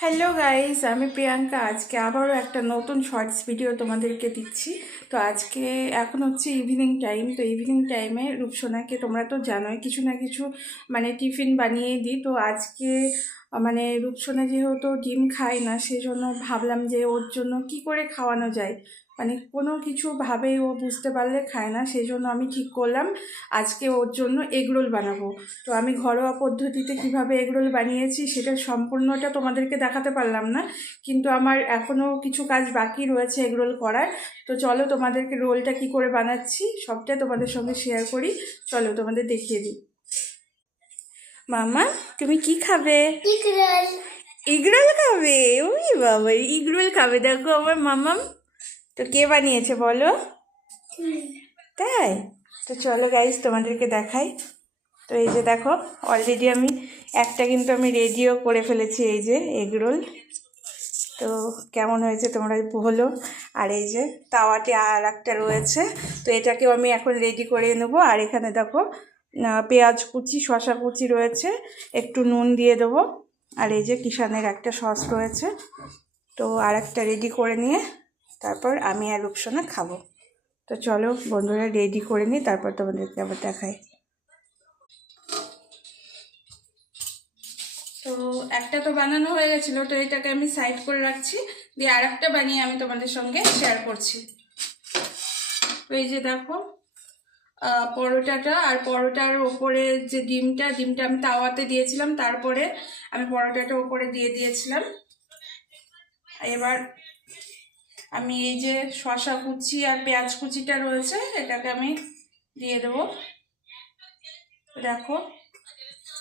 Hello guys, আমি প্রিয়াঙ্কা। আজকে আবারও একটা নতুন শর্টস ভিডিও তোমাদেরকে দিচ্ছি। তো আজকে এখন হচ্ছে ইভিনিং টাইম। তো ইভিনিং টাইমে রূপসোনাকে তোমরা তো জানোই কিছু না কিছু মানে টিফিন বানিয়েই দিই। তো আজকে মানে রূপসোনা যেহেতু ডিম খায় না, সেই জন্য ভাবলাম যে ওর জন্য কি করে খাওয়ানো যায়। মানে কোনো কিছু ভাবেই ও বুঝতে পারলে খায় না, সেই জন্য আমি ঠিক করলাম আজকে ওর জন্য এগরোল বানাবো। তো আমি ঘরোয়া পদ্ধতিতে কিভাবে এগরোল বানিয়েছি সেটা সম্পূর্ণটা তোমাদেরকে দেখাতে পারলাম না, কিন্তু আমার এখনও কিছু কাজ বাকি রয়েছে এগরোল করার। তো চলো তোমাদেরকে রোলটা কি করে বানাচ্ছি সবটা তোমাদের সঙ্গে শেয়ার করি। চলো তোমাদের দেখিয়ে দিই। মামা, তুমি কি খাবে? এগরোল খাবে? ওই বাবা, এগরোল খাবে। দেখো আমার মামাম। তো কে বানিয়েছে বলো? তাই? তো চলো গাইস তোমাদেরকে দেখাই। তো এই যে দেখো, অলরেডি আমি একটা কিন্তু আমি রেডিও করে ফেলেছি, এই যে এগরোল। তো কেমন হয়েছে তোমরা বলো। আর এই যে তাওয়াতে আর একটা রয়েছে, তো এটাকেও আমি এখন রেডি করে নেবো। আর এখানে দেখো পেঁয়াজ কুচি, শসা কুচি রয়েছে, একটু নুন দিয়ে দেবো। আর এই যে কিষানের একটা সস রয়েছে। তো আর একটা রেডি করে নিয়ে তারপর আমি আর রূপসোনা খাবো। তো চলো বন্ধুরা রেডি করে নিই, তারপর তোমাদেরকে আবার দেখাই। তো একটা তো বানানো হয়ে গেছিলো, তো এটাকে আমি সাইড করে রাখছি, দিয়ে আর একটা বানিয়ে আমি তোমাদের সঙ্গে শেয়ার করছি। তো এই যে দেখো পরোটাটা, আর পরোটার ওপরে যে ডিমটা আমি তাওয়াতে দিয়েছিলাম, তারপরে আমি পরোটাটা ওপরে দিয়ে দিয়েছিলাম। এবার আমি এই যে শসা কুচি আর পেঁয়াজ কুচিটা রয়েছে এটাকে আমি দিয়ে দেবো। দেখো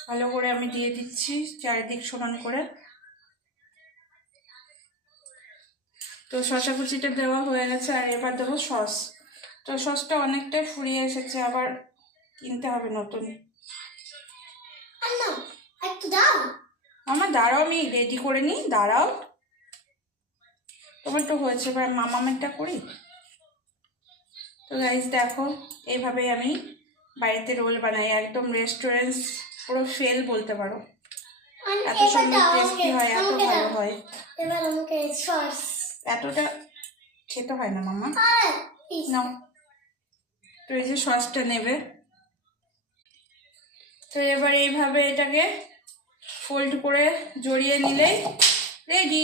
ভালো করে আমি দিয়ে দিচ্ছি চারিদিক সমান করে। তো শসা কুচিটা দেওয়া হয়ে গেছে, আর এবার দেবো সস। তো সসটা অনেকটাই ফুরিয়ে এসেছে, আবার কিনতে হবে নতুন। মামা দাঁড়াও, আমি রেডি করে নিই, দাঁড়াও। তোমার তো হয়েছে, এবার মামামেরটা করি। তো গাইস দেখো, এইভাবেই আমি বাড়িতে রোল বানাই, একদম রেস্টুরেন্ট পুরো ফেল বলতে পারো। এত সুন্দর টেস্টি হয়, এত ভালো হয়। এতটা খেতে হয় না মামা, নাও। তো এই যে সসটা নেবে, তো এবার এইভাবে এটাকে ফোল্ড করে জড়িয়ে নিলেই রেডি।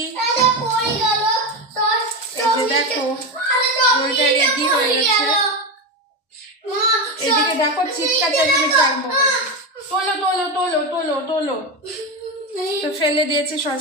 দেখো রোলটা রেডি হয়ে গেছে। এদিকে দেখো চিৎকার চালিয়ে আরম্ভ করে, তোলো তোলো তোলো তোলো তোলো। তো ফেলে দিয়েছি সস।